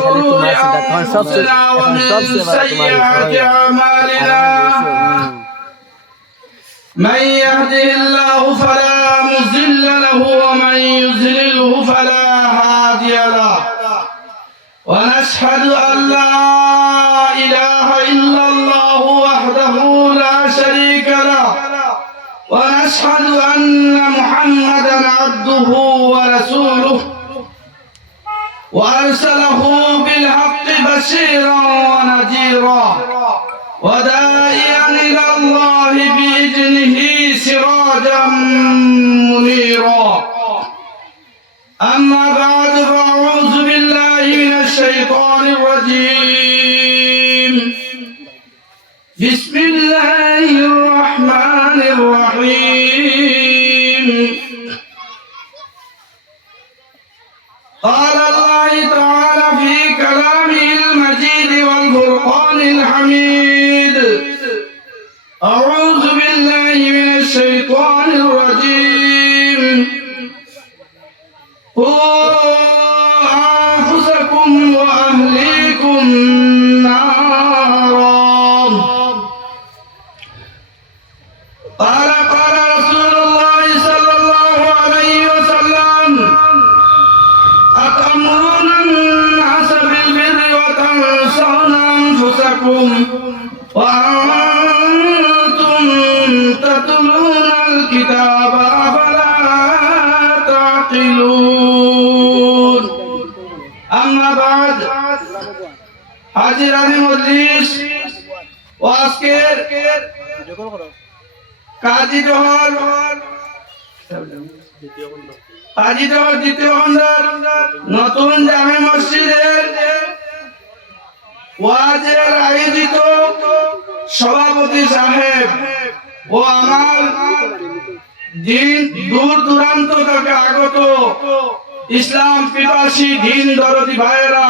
شرور أنفسنا ومن سيئات أعمالنا من يهده الله فلا مضل له ومن يضلله فلا هادي له ونشهد أن لا إله إلا الله وحده لا شريك له ونشهد أن محمدا عبده ورسوله وأرسله بالحق بشيرا ونذيرا وداعيا إلى الله بإذنه سراجا منيرا أما بعد فأعوذ بالله من الشيطان الرجيم بسم الله الرحمن الرحيم قال الله تعالى في كلامه المجيد والفرقان الحميد أعوذ بالله من الشيطان الرجيم قوا أنفسكم وأهليكم نارا قال رسول الله صلى الله عليه وسلم أتأمرون الناس بالبر وتنسون أنفسكم وأنتم تتلون الكتاب أفلا تعقلون أما بعد حاضران مجلس وأذكر কাজী দহর দ্বিতীয় খণ্ডের নতুন জামে মসজিদের ওয়াজের আয়োজিত সভাপতি সাহেব ও আমার দূর দূরান্ত থেকে আগত ইসলাম পিপাসী দ্বীন দরদী ভাইয়েরা,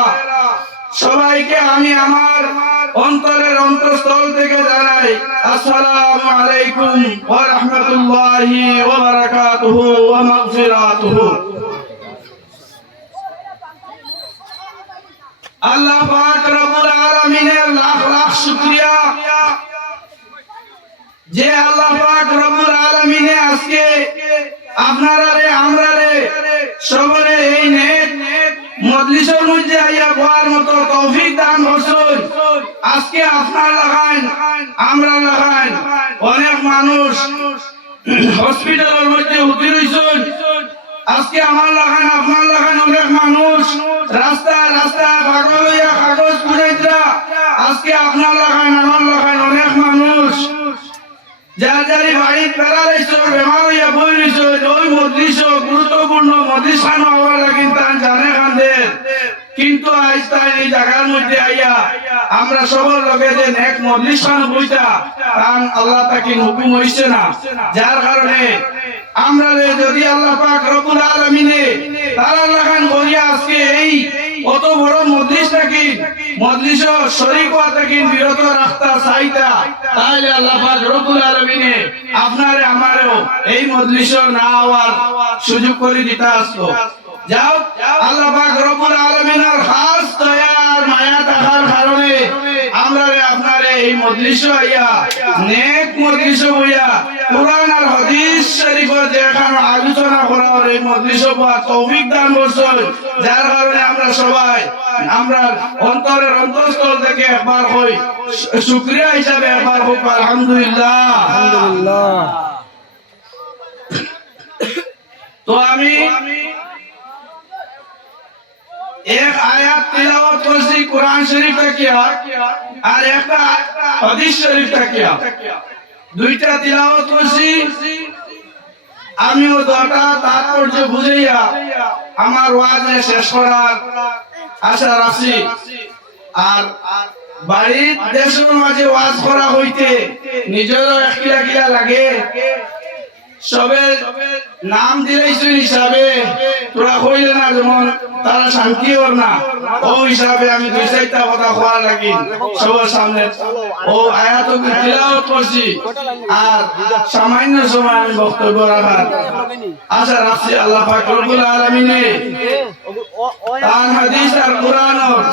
সবাইকে আমি আমার অন্তরের অন্তঃস্থল থেকে জানাই আসসালামু আলাইকুম ওয়া রাহমাতুল্লাহি ওয়া বারাকাতুহু ওয়া মাগফিরাতুহু। আল্লাহ পাক রব্বুল আলামিনের লাখ লাখ শুকরিয়া যে আল্লাহ পাক রব্বুল আলামিনে আজকে আপনারা রে আমরা রে সবরে এই নেক মজলিসের মধ্যে আইয়া বলার মতো তৌফিক দান করছেন। আজকে আপনার লাগান আমরা লাগান অনেক মানুষ হসপিটালের মধ্যে উঠে রয়েছেন, আজকে আমার লাগান আপনার লাগান অনেক মানুষ রাস্তায় রাস্তায় কাগজ লইয়া কাগজ পুরাইতরা, আজকে আপনার লাগান আমার লাগান অনেক মানুষ যার যারি বাড়ি প্যারালাইজ বেমার হইয়া বই রয়েছে। ওই মজলিস গুরুত্বপূর্ণ মজলিস খানো হওয়ার লাগিন তান জানে কান্দের, কিন্তু আজ তাই এই জায়গার মধ্যে আইয়া আমরা সবার লগে যে নেক মজলিস খানো বইতা তান আল্লাহ তাকে হুকুম হইছে না, যার কারণে আমরা যদি আল্লাহ পাক রব্বুল আলামিনে তারা লাগান করিয়া আজকে এই কত বড় মজলিস থাকি মজলিস শরীক হওয়া থাকি বিরত রাখতা চাইতা, তাহলে আল্লাহ পাক রব্বুল আলামিনে আপনারে আমারও এই মজলিস না হওয়ার সুযোগ করে দিতে আসতো। যাও আল্লাহ পাক রব্বুল আলামিনের খাস দয়া আর মায়া থাকার কারণে আমরা আপনারে এই মজলিস আইয়া নেক মজলিস হইয়া কুরআন আর হাদিস শরীফের যেখানে আলোচনা করার এই মজলিস বা তৌফিক দান করছেন, যার কারণে আমরা সবাই আমরা অন্তরের অন্তঃস্থল থেকে একবার হই শুকরিয়া হিসাবে একবার হোক আলহামদুলিল্লাহ। আলহামদুলিল্লাহ। তো আমি एक आयत तिलावत करছি कुरान शरीफ থেকে আর একটা হাদিস শরীফ থেকে, দুইটা তিলাওয়াত করছি। আমিও দুটো তাৎপর্য বুঝাইয়া আমার ওয়াজে শেষ করার আশা রাখছি। আর বাড়ির দেশের মাঝে ওয়াজ করা হইতে নিজেরও একলা লাগে, সবে নাম দিলেছেন হিসাবে তোরা কইলে না যেমন তারা শান্তি ওর না ও হিসাবে আমি দুই চারটা কথা কোয়া লাগি সবার সামনে ও আয়াত তিলাওয়াত করছি আর সামান্য সময় আমি বক্তব্য রাখার আশা রাখছি আল্লাহ পাক রব্বুল আলামিনে তার হাদিস আর কোরআনের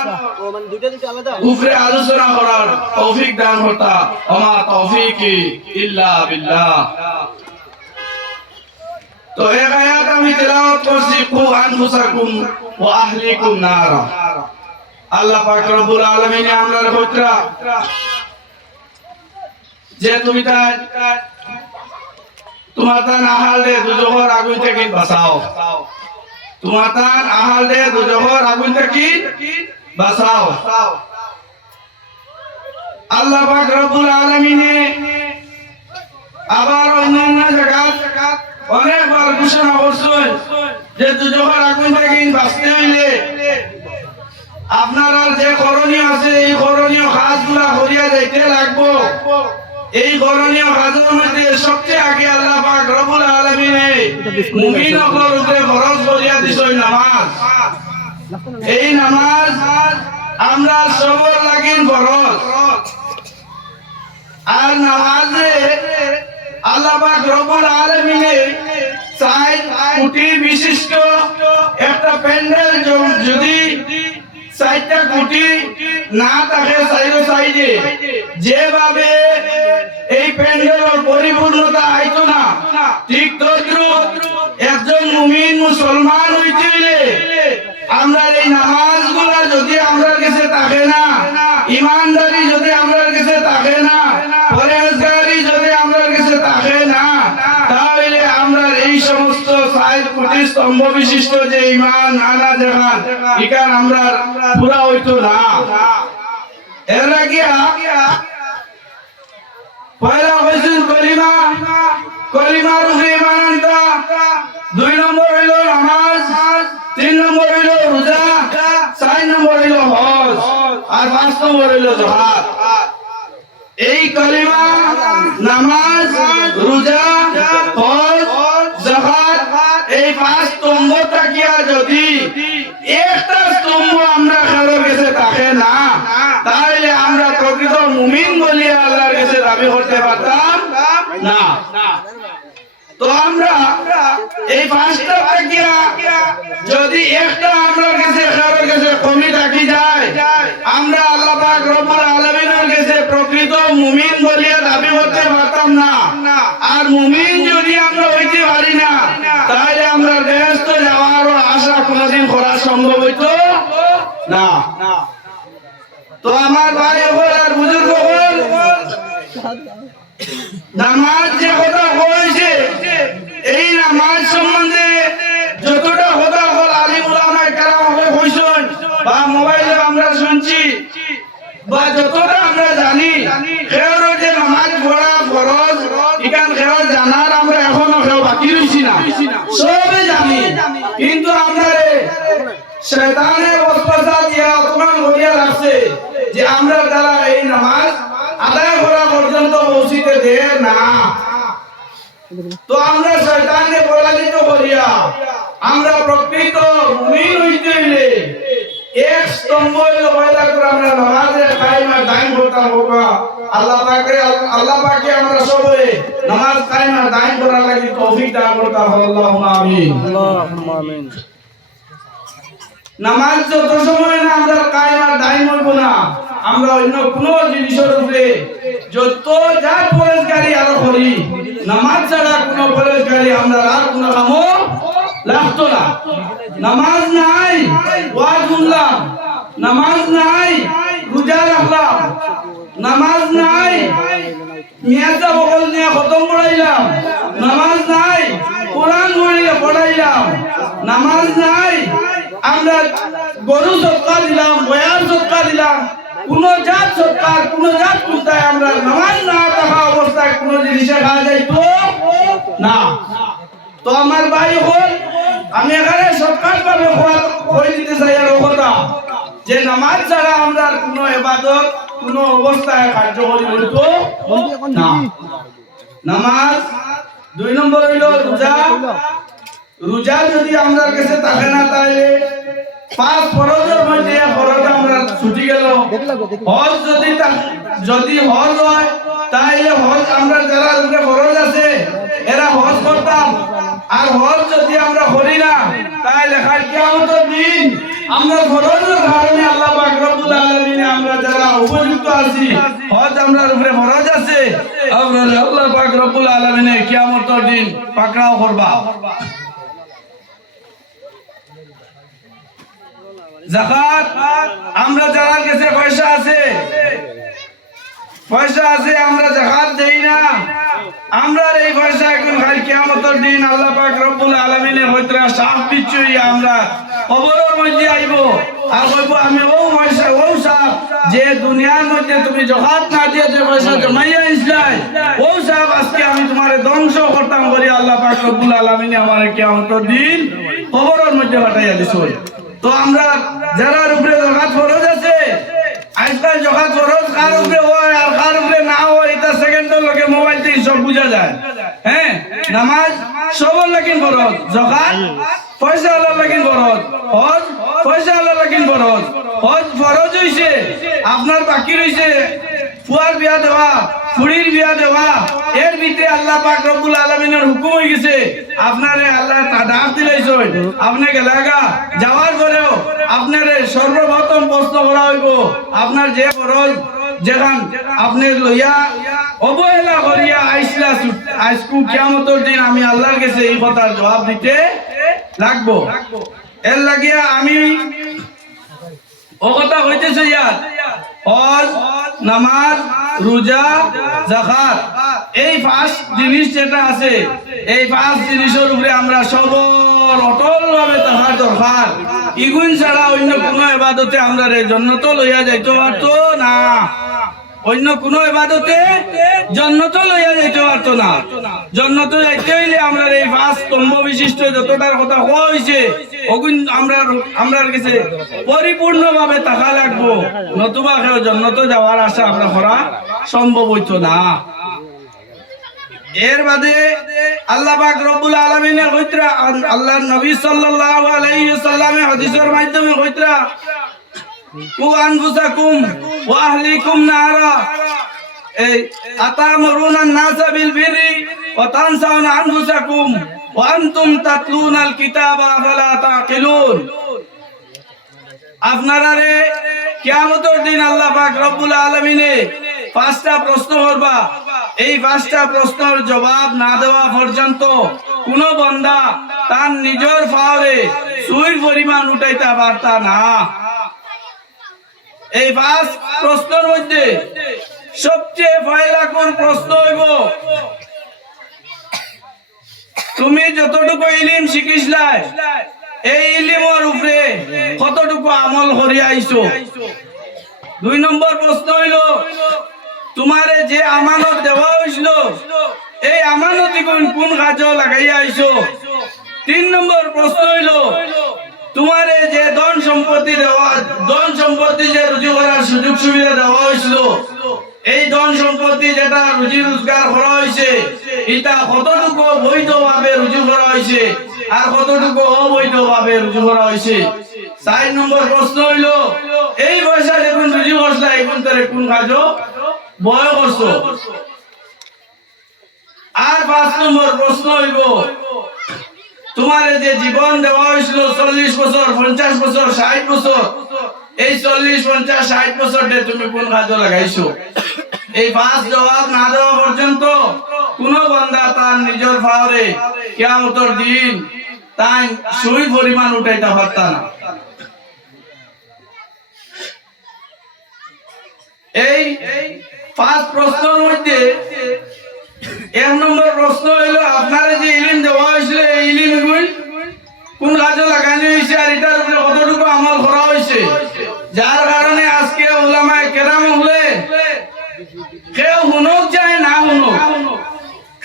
উপরে আলোচনা করার তৌফিক দান করতা ওমা তৌফিকি ইল্লা বিল্লাহ। তো এক আয়াত আমি তেলাওয়াত করছি কু আনফুসাকুম ওয়া আহলিকুম নারা। আল্লাহ পাক রব্বুল আলামিন আমরার কইতরা যে তুমি তাই তোমার তান আহাল দে দুজখর আগুন থেকে বাঁচাও, তোমার তান আহাল দে দুজখর আগুন থেকে বাঁচাও। আল্লাহ পাক রব্বুল আলামিনে আবার অন্যান্য জায়গায় অনেকবার ঘোষণা করছেন যে দুজখের আগুন থেকে বাঁচতে হইলে আপনারা যে করণীয় আছে এই করণীয় কাজগুলা করিয়া যাইতে লাগবো। এই করণীয় কাজের মধ্যে সবচেয়ে আগে আল্লাহ পাক রব্বুল আলামিনে মুমিনদের উপরে ফরজ করিয়া দিছেন নামাজ। এই নামাজ আমরা সবার লাগিন ফরজ। আর নামাজে আল্লাহ পাক রব্বুল আলামিনে চাই কোটি বিশিষ্ট একটা প্যান্ডেল যদি চারটা কোটি না থাকে চাইরো সাইডে যেভাবে এই প্যান্ডেলের পরিপূর্ণতা আইতো না ঠিক তদ্রুপ একজন মুমিন মুসলমান হইতে হইলে আমরা এই নামাজগুলা যদি আমরা কাছে থাকে না, ইমানদারি যদি আমরা কাছে থাকে না, পরহেজগারি যদি আমরা কাছে থাকে না, তাহলে আমরা এই সমস্ত ৬ কোটি স্তম্ভ বিশিষ্ট যে ঈমান আনা জাহান ইকার আমরা পুরা হইতো না। এর লাগিয়া পয়লা হইছেন কলিমা, কলিমার উপরে ঈমান আনতা, ২ নম্বর হইল নামাজ, ৩ নম্বর হইল রোজা, ৪ নম্বর হইল হজ আর ৫ নম্বর হইল জিহাদ। এই কলিমা, নামাজ, রোজা, হজ, জিহাদ এই ৫ স্তম্ভ থাকিয়া যদি একটা স্তম্ভ আমরা কারোর কাছে থাকে না, তাহলে আমরা প্রকৃত মুমিন বলিয়া আল্লাহর কাছে দাবি করতে পারতাম না। তো আমরা এই ৫টা থাকিয়া যদি একটা আমরা কাছে কারোর কাছে কমি থাকি যায়, আমরা আল্লাহ পাক রব্বুল আলামিনের কাছে প্রকৃত মুমিন বলিয়া দাবি করতে পারতাম না। আর মুমিন যদি আমরা হইতে পারি না, তাহলে আমরা বেহেশতে যাওয়ার আশা কোনদিন করা সম্ভব হইতো না। তো আমার ভাই আর বুজুর্গ নামাজ যে কথা হয়েছে, এই নামাজ সম্বন্ধে যতটা কথা হল আলিম উলামায়ে কেরাম কইছেন বা মোবাইলে আমরা শুনছি বা যতটা আমরা জানি, কেউ যে নামাজ পড়া ফরজ ইকান কেউ জানার আমরা এখনো কেউ বাকি রইছি না, সবে জানি। কিন্তু আমরা শয়তানের ওয়াসওয়াসা দিয়া অপমান করিয়া রাখছে যে আমরা যারা এই নামাজ আদায় করা পর্যন্ত পৌঁছিতে দেয় না। তো আমরা শয়তানকে পরাজিত করিয়া আমরা প্রকৃত মুমিন হইতে হইলে এক স্তম্ভ পয়দা করে আমরা নামাজের কায়েমা দায়ম করতে হবে। আল্লাহ পাকে আমরা সবাই নামাজ কায়েমা দায়ম করার লাগি তৌফিক দান করতে হবে। আল্লাহুম্মা আমিন, আল্লাহুম্মা আমিন। নামাজ যত সময় না আমরা কায়েমা দায়ম হইব না, আমরা অন্য কোনো জিনিসের উপরে যত যা পরেশগারি আরো করি, নামাজ ছাড়া কোনো পরেশগারি আমরা আর কোনো কামও লাগতো না। নামাজ নাই ওয়াজ শুনলাম, নামাজ নাই রোজা রাখলাম, নামাজ নাই মিয়াদা বকল নিয়ে খতম পড়াইলাম, নামাজ নাই কোরআন পড়াইলাম, নামাজ নাই আমরা গরু সৎকা দিলাম, বয়ার সৎকা দিলাম, কোন জাত সৎকার কোন জাত পূজায় আমরা নামাজ না থাকা অবস্থায় কোন জিনিসে খাওয়া যাইতো না। তো আমার ভাই হল আমি এখানে সৎকার ভাবে কই দিতে চাই আর কথা যে নামাজ ছাড়া আমরা কোনো ইবাদত কোনো অবস্থায় কার্যকরী হইতো না। নামাজ দুই নম্বর হইল রোজা। রোজা যদি আমাদের কাছে থাকে না তাহলে পাঁচ ফরজের মধ্যে ফরজ আমরা ছুটি গেল। হজ যদি হজ হয় তাহলে হজ আমরা যারা ফরজ আছে এরা হজ করতাম। আর হজ যদি আমরা করি না তাহলে কিয়ামতের দিন আমরা ফরজের কারণে আল্লাহ পাক রব্বুল আলামিন আমরা যারা উপযুক্ত আছি হজ আমরার উপরে ফরজ আছে আমরা আল্লাহ পাক রব্বুল আলামিন কিয়ামতের দিন পাকড়াও করবা। যাকাত আমরা যারা কাছে পয়সা আছে আমরা যাকাত দেই না। আমরা এই পয়সা এখন কাল কিয়ামতের দিন আল্লাহ পাক রব্বুল আলামিনের হইতরা সাফ বিচ্ছুই আমরা কবরের মধ্যে আইব আর কইব আমি ও সাফ যে দুনিয়ার মধ্যে তুমি যাকাত না দিয়ে যে পয়সা জমাইয়া আইছলাই ও সাফ আজকে আমি তোমারে ধ্বংস করতাম করি আল্লাহ পাক রব্বুল আলামিন আমারে কিয়ামতের দিন কবরের মধ্যে পাঠাইয়া দিছই। তো আমরা যারা উপরে যাকাত ফরজ আছে আজকাল যাকাত ফরজ কার উপরে হয় আর কার উপরে না হয় এটা সেকেন্ডের লগে মোবাইল থেকে সব বুঝা যায়। হ্যাঁ, নামাজ সবার লাগিন ফরজ, যাকাত পয়সা আল্লাহ লাগিন ফরজ, হজ পয়সা আল্লাহ লাগিন ফরজ। হজ ফরজ হইছে, আপনার বাকি রইছে ফুয়ার বিয়া দেওয়া, ফুড়ির বিয়া দেওয়া। এর ভিতরে আল্লাহ পাক রব্বুল আলামিনের হুকুম হয়ে গেছে আপনারে আল্লাহ ডাক দিলাইছেন আপনি গেলাগা যাওয়ার পরেও আপনারে সর্বপ্রথম প্রশ্ন করা হইব আপনার যে ফরজ যেখান আপনি লইয়া অবহেলা করিয়া আইসলা আজকু কিয়ামতের দিন আমি আল্লাহর কাছে এই কথার জবাব দিতে লাগবো। এর লাগিয়া আমি ও কথা হইতেছে ইয়ার হজ, নামাজ, রোজা, যাকাত এই পাঁচ জিনিস যেটা আছে এই পাঁচ জিনিসের উপরে আমরা সবল অটল ভাবে থাকার দরকার। ইগুন ছাড়া অন্য কোনো ইবাদতে আমরা জান্নাত লইয়া যাইতে পারতো না। অন্য কোনো ইবাদতে জান্নাত লইয়া যাইতে পারতো না। জান্নাত যাইতে হইলে আমরা এই পাঁচ স্তম্ভ বিশিষ্ট যতটার কথা কোয়া হইছে ওগুন আমরা কাছে পরিপূর্ণভাবে থাকা লাগবো, নতুবা কেউ জান্নাত যাওয়ার আশা আমরা করা সম্ভব হইতো না। এর বাদে আল্লাহ পাক রব্বুল আলামিনের কইতরা আল্লাহর নবী সাল্লাল্লাহু আলাইহি ওয়াসাল্লামের হাদিসের মাধ্যমে কইতরা কু আনফুসাকুম ওয়া আহলিকুম নারা এই আতামরুনা নাসা বিল বিররি ওয়া তানসাউনা আনফুসাকুম ওয়া আনতুম তাতলুনাল কিতাবা ফালা তাকিলুন। আপনারা রে কিয়ামতের দিন আল্লাহ পাক রব্বুল আলামিনে পাঁচটা প্রশ্ন করবা। এই পাঁচটা প্রশ্নের জবাব না দেওয়া পর্যন্ত কোন বান্দা তার নিজের পাওয়ারে সুইর পরিমাণ উঠাইতে পারতা না। এই পাঁচ প্রশ্নের মধ্যে সবচেয়ে পয়লা কোন প্রশ্ন হইব তুমি যতটুকু ইলম শিখিসলাই এই ইলমের উপরে কতটুকু আমল করিয়া আইছো। দুই নম্বর প্রশ্ন হইল তোমারে যে আমানত দেওয়া হইছিল এই আমানত কোন কাজে লাগাইয়া আইছো। তিন নম্বর প্রশ্ন হইল তোমারে যে ধন সম্পত্তি যে রুজি করার সুযোগ সুবিধা দেওয়া হয়েছিল এই ধন সম্পত্তি যেটা রুজি রোজগার করা হয়েছে এটা কতটুকু বৈধভাবে রুজি করা হয়েছে আর কতটুকু অবৈধভাবে রুজি করা হয়েছে। ৪ নম্বর প্রশ্ন হইল এই পয়সা যখন রুজি করছলা এখন তারে কোন কাজ বয় করছো। আর ৫ নম্বর প্রশ্ন হইব তোমার যে জীবন দেওয়া হয়েছিল ৪০ বছর ৫০ বছর ৬০ বছর এই ৪০ ৫০ ৬০ বছর তুমি কোন কাজে লাগাইছো। এই পাঁচ জবাব না দেওয়া পর্যন্ত কোন বান্দা তার নিজের পাওয়ারে কিয়ামতের দিন তাই সুই পরিমাণ উঠাইতে পারত না। এই পাঁচ প্রশ্নের মধ্যে ১ নম্বর প্রশ্ন হইল আপনার যে ইলম দেওয়া হয়েছিল এই ইলম কোন কাজে লাগানো হয়েছে আর এটার উপরে কতটুকু আমল করা হয়েছে। যার কারণে আজকে উলামায়ে কেরাম হলে কেউ হুনক যায় না হুনক,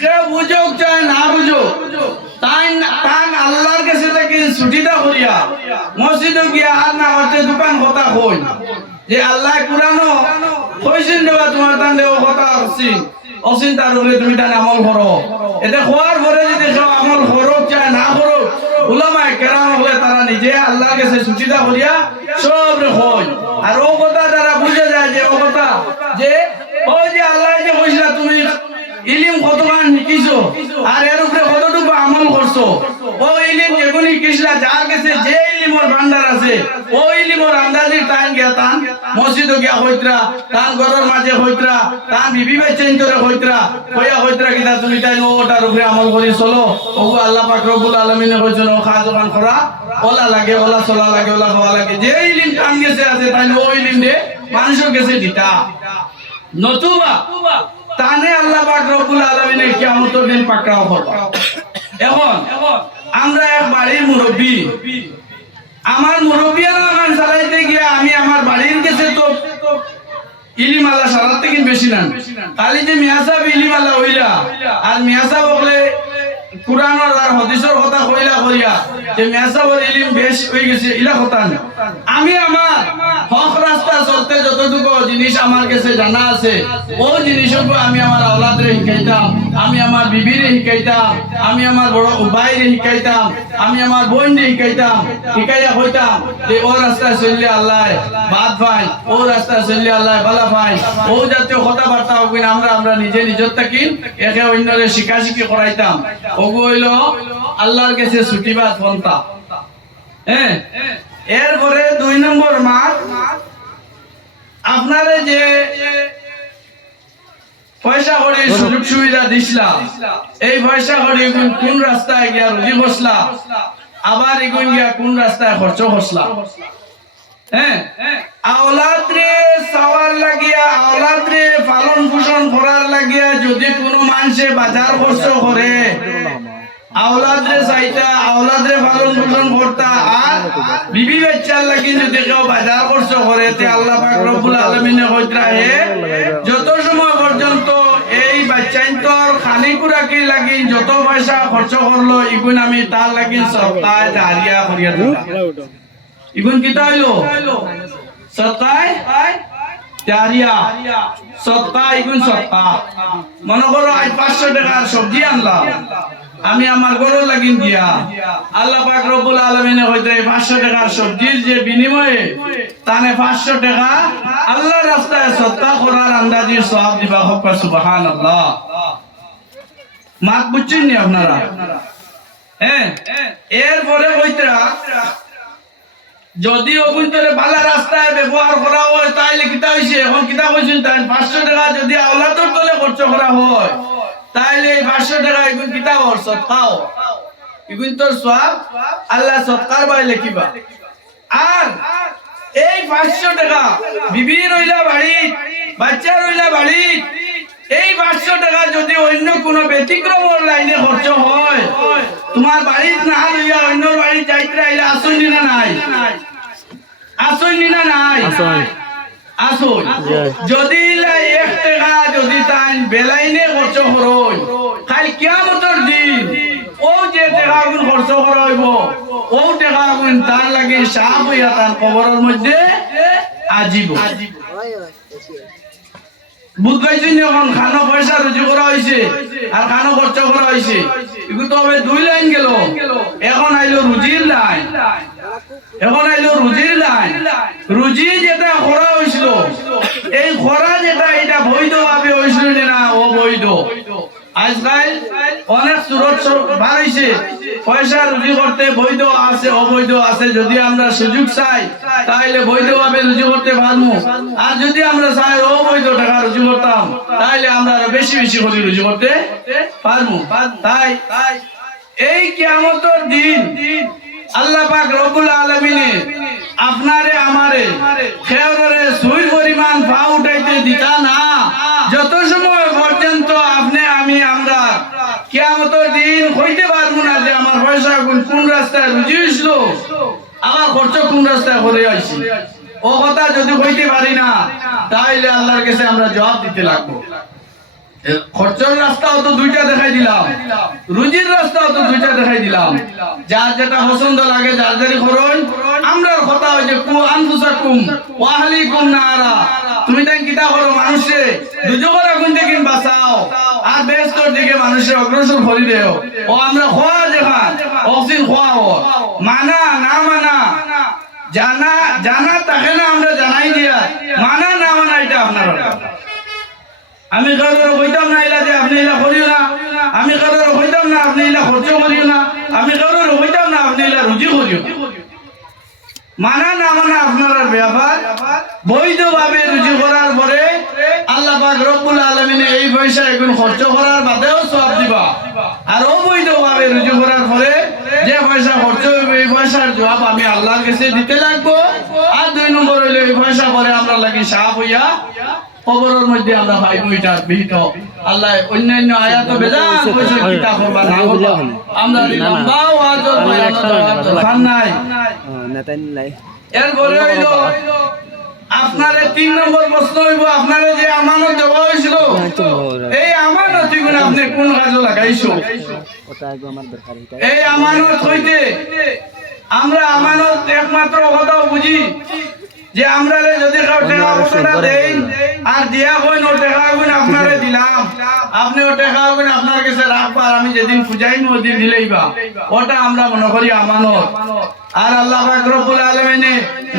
কেউ বুঝুক যায় না বুঝুক, তাই আল্লাহর কাছে থেকে ছুটিটা করিয়া মসজিদে গিয়া আর না হতে দোকান কথা কই যে আল্লাহ কুরআনও কইছেন দেওয়া তোমার তান দেওয়া কথা আছে অচিন্তার উপরে তুমি তাই আমল করো এতে খোয়ার পরে যদি আমল করো চায় না করো উলামায়ে কেরাম হলে তারা নিজে আল্লাহর কাছে সুচিতা করিয়া সব হয় আর ও কথা তারা বুঝে যায় যে ও কথা যে ওই যে আল্লাহ যে কইছিল তুমি ইলম কতখান শিখিছো আর এর উপরে কতটুকু আমল করছো ও ইলম যেগুলি শিখিছলা যার কাছে যে ইলমের ভান্ডার আছে ওই ইলমের আন্দাজির টাইম গিয়া তান মসজিদে গিয়া হইতরা তান ঘরের মাঝে হইতরা তান বিবি বেচেন করে হইতরা হইতরা কিনা তুমি তাই ওটার উপরে আমল করি চলো ওগো আল্লাহ পাক রব্বুল আলামিনে কইছেন ও খাজবান করা ওলা লাগে ওলা চলা লাগে ওলা খাওয়া লাগে যে ইলম টান গেছে আছে তাই ওই ইলম দে মানুষের কাছে দিতা নতুবা তানে আল্লাহ পাক রব্বুল আলামিনে কিয়ামতের দিন পাকড়াও করবে এখন আমরা এক বাড়ির মুরব্বি আমার মুরব্বিয়ারা গান চালাইতে গিয়া আমি আমার বাড়ির কাছে তো ইলিম আল্লাহ সারার থেকে বেশি না খালি যে মিয়া সাহেব ইলিম আল্লাহ হইলা আর মিয়া সাহেব বলে কুরআনের আর হাদিসের কথা কইলা কইয়া যে মিয়া সাহেবের ইলিম বেশ হয়ে গেছে ইলা কথা না আমি আমার হক রাস্তা চলতে যতটুকু জিনিস আমার কাছে জানা আছে ওই জিনিসগুলো আমি আমার আওলাদরে শিখাইতাম আমি আমার বিবিরে শিখাইতাম আমি আমার বড় ভাইরে শিখাইতাম আমি আমার বোনরে শিখাইতাম শিখাইয়া কইতাম যে ও রাস্তা চললে আল্লাহ বাদ ভাই ও রাস্তা চললে আল্লাহ ভালো ভাই ও জাতীয় কথাবার্তা হবে আমরা নিজে নিজের থাকি একে অন্যরে শিখাশিখি করাইতাম ওগো হইলো আল্লাহর কাছে ছুটিবাদ পন্থা হ্যাঁ এরপরে 2 নম্বর মাস আপনারে যে পয়সা করে সুযোগ সুবিধা দিছলা এই পয়সা করে কোন রাস্তায় গিয়া রুজি বসলা আবার এগুন গিয়া কোন রাস্তায় খরচ বসলা হ্যাঁ আওলাদরে সাওয়ার লাগিয়া আওলাদরে পালন পোষণ করার লাগিয়া যদি কোনো মানুষে বাজার খরচ করে আওলাদরে চাইতা আওলাদরে পালন পোষণ করতা আর বিবি বাচ্চার লাগি যদি কেউ বাজার খরচ করে তে আল্লাহ পাক রব্বুল আলামিনে কইরা হে যত সময় পর্যন্ত এই বাচ্চাইন্তর খানি কুরাকি লাগি যত পয়সা খরচ করলো ইগুন আমি তার লাগি সদকায়ে জারিয়া করিয়া দিলাম ইগুন কিতা হইলো সদকায়ে জারিয়া সদকা ইগুন সদকা মনে করো আজ 500 টাকার সবজি আনলাম আমি আমার গরু লাগিন দিয়া আল্লাহ পাক রব্বুল আলামিনে কইতে 500 টাকার সবজির যে বিনিময়ে তানে 500 টাকা আল্লাহর রাস্তায় সদকা করার আন্দাজির সওয়াব দিবা হোক সুবহানাল্লাহ মাত বুঝছেন নি আপনারা হ্যাঁ এরপরে কইতরা যদি অভ্যন্তরে ভালো রাস্তায় ব্যবহার করা হয় তাইলে কিতা হইছে এখন কিতা কইছেন তাই 500 টাকা যদি আওলাদর তলে খরচ করা হয় তাইলে 500 টাকা এগুন কিতা হর সদকাও এগুন তোর সওয়াব আল্লাহ সদকার বাই লিখিবা আর এই 500 টাকা বিবি রইলা বাড়ি বাচ্চা রইলা বাড়ি এই 500 টাকা যদি অন্য কোন ব্যতিক্রম লাইনে খরচ হয় তোমার বাড়িত না হইয়া অন্য বাড়ি যাইতে আইলা আসুনি না নাই আসুনি না নাই আসুন যদি 1 টাকা যদি তাই বেলাইনে খরচ করই খালি কিয়ামতের দিন ও যে টাকা গুণ খরচ করা হইব ও টাকা গুণ তার লাগে সাফ হইয়া তার কবরের মধ্যে আজীব বুঝাইছেন যখন খানো পয়সা রুজি করা হয়েছে আর খানো খরচ করা হয়েছে এগুলো তো হবে 2 লাইন গেল এখন আইলো রুজির লাইন রুজি যেটা করা হয়েছিল এই খরা যেটা এটা বৈধ ভাবে হয়েছিল না অবৈধ আজকাল অনেক সুরত বার হইছে পয়সা রুজি করতে বৈধ আছে অবৈধ আছে যদি আমরা সুযোগ চাই তাহলে বৈধ ভাবে রুজি করতে পারবো আর যদি আমরা চাই অবৈধ টাকা রুজি করতাম তাহলে আমরা বেশি বেশি করে রুজি করতে পারবো তাই এই কিয়ামতের দিন আল্লাহ পাক রব্বুল আলামিনে আপনারে আমারে খেয়রে সুই পরিমাণ পা উঠাইতে দিতা না যত সময় পর্যন্ত আপনি আমি আমরা কিয়ামতের দিন কইতে পারবো না যে আমার পয়সা কোন রাস্তায় রুজি হইছিল আমার খরচ কোন রাস্তায় করে আইছি ও কথা যদি কইতে পারি না তাহলে আল্লাহর কাছে আমরা জবাব দিতে লাগবো খরচের রাস্তাও তো 2টা দেখাই দিলাম রুজির রাস্তাও তো 2টা দেখাই দিলাম যার যেটা পছন্দ লাগে যার যারি করুন আমরার কথা হয় যে কু আনফুসাকুম ওয়া আহলিকুম নারা তুমি তাই কিতা করো মানুষে দুজকের আগুন থেকে বাঁচাও দিকে মানুষের অগ্রসর করে দেও ও আমরা খোয়া দেখান অক্সিজেন খোয়া ও মানা না মানা জানা জানা তাকে না আমরা জানাই দিয়া মানা না মানা এটা আপনার আমি কারোর হইতাম না এলা যে আপনি এলা করিও না আমি কারোর হইতাম না আপনি এলা খরচ করিও না আমি কারোর হইতাম না আপনি এলা রুজি করিও মানা না মানা আপনার ব্যাপার বৈধভাবে রুজি করার পরে আল্লাহ পাক রব্বুল আলামিন এই পয়সা এখন খরচ করার বাদেও সওয়াব দিবা আর অবৈধভাবে রুজি করার পরে যে পয়সা খরচ হবে এই পয়সার জবাব আমি আল্লাহর কাছে দিতে লাগবো আর 2 নম্বর হইলো এই পয়সা পরে আমরা লাগি সাফ হইয়া কবরের মধ্যে আমরা পাইব এটা বিহিত আল্লাহ অন্যান্য আয়াত বেজান পয়সা কিতাব করবা না করবা আমরা লম্বা ওয়াজর বয়ান নাই এরপরে হইলো আপনারে 3 নম্বর প্রশ্ন হইব আপনারে যে আমানত দেওয়া হয়েছিল এই আমানত গুণ আপনি কোন কাজে লাগাইছো এই আমানত হইতে আমরা আমানত একমাত্র কথা বুঝি যে আমরা যদি কাউ টাকা পয়সা দেই আর দিয়া কই নো টাকা গুণ আপনারে দিলাম আপনি ও টাকা গুণ আপনার কাছে রাখবা আমি যেদিন পূজাইম ওদিন দিলেইবা ওটা আমরা মনে করি আমানত আর আল্লাহ পাক রব্বুল আলামিন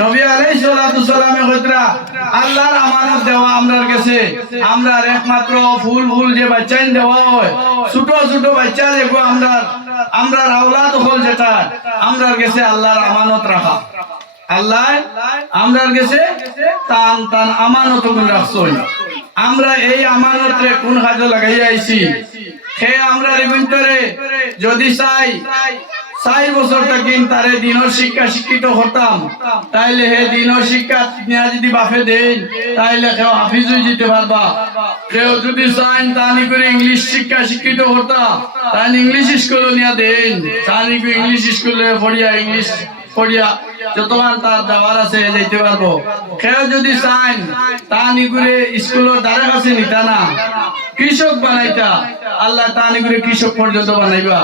নবী আলাইহিস সালাতু সালামে কইতরা আল্লাহর আমানত দেওয়া আমরার কাছে আমরা একমাত্র ফুল ফুল যে বাচ্চাইন দেওয়া হয় ছোট ছোট বাচ্চা দেখো আমরা আওলাদ হল যেটা আমরার কাছে আল্লাহর আমানত রাখা আল্লাহ আমরার কাছে তান তান আমানত গুণ রাখছই আমরা এই আমানতে কোন কাজে লাগাই আইছি হে আমরা রিভিন্তরে যদি চাই 4 বছর থাকিন তারে দিনের শিক্ষা শিক্ষিত হতাম তাইলে হে দিনের শিক্ষা নিয়া যদি বাফে দেন তাইলে কেউ হাফিজ হয়ে যেতে পারবা কেউ যদি চান তানি করে ইংলিশ শিক্ষা শিক্ষিত হতাম তাই ইংলিশ স্কুলে নিয়া দেন তানি করে ইংলিশ স্কুলে পড়িয়া ইংলিশ পড়িয়া যতক্ষণ তার যাওয়ার আছে যাইতে পারবো কেউ যদি চান তানি করে স্কুলের দ্বারা কাছে নিতা না কৃষক বানাইতা আল্লাহ তানি করে কৃষক পর্যন্ত বানাইবা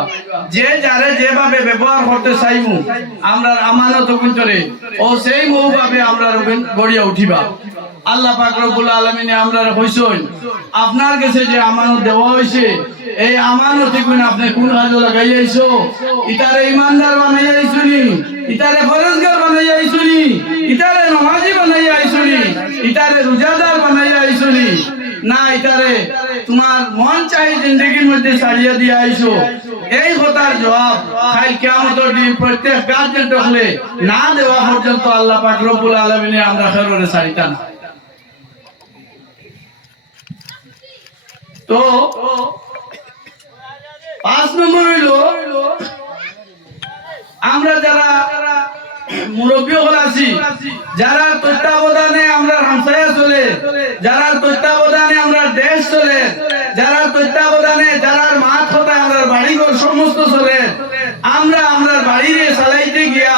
যে যারে যেভাবে ব্যবহার করতে চাইমু আমরা আমানত করে ও সেই মৌভাবে আমরা গড়িয়া উঠিবা আল্লাহ পাক রব্বুল আলামিন আমরা কইছেন আপনার কাছে যে আমানত দেওয়া হইছে এই আমানত গুণ আপনি কোন কাজে লাগাই আইছো ইতারে ইমানদার বানাই আইছুনি ইতারে ফরজগার বানাই আইছুনি ইতারে নামাজি বানাই আইছুনি ইতারে রোজাদার বানাই আইছুনি না ইতারে তোমার মন চাই জিন্দেগীর মধ্যে ছাড়িয়ে দিয়ে আইছো এই কথার জবাব কাল কিয়ামতের দিন প্রত্যেক গার্জেন হলে না দেওয়া পর্যন্ত আল্লাহ পাক রব্বুল আলামিন আমরা খেররে ছাড়িতা না তো 5 নম্বর হইলো আমরা যারা মুরব্বী হল আছি যারা তত্ত্বাবধানে আমরা হামসায়া চলে যারা তত্ত্বাবধানে আমরা দেশ চলে যারা তত্ত্বাবধানে যারা মাঠ হতায় আমরা বাড়িঘর সমস্ত চলে আমরা বাড়িরে চালাইতে গিয়া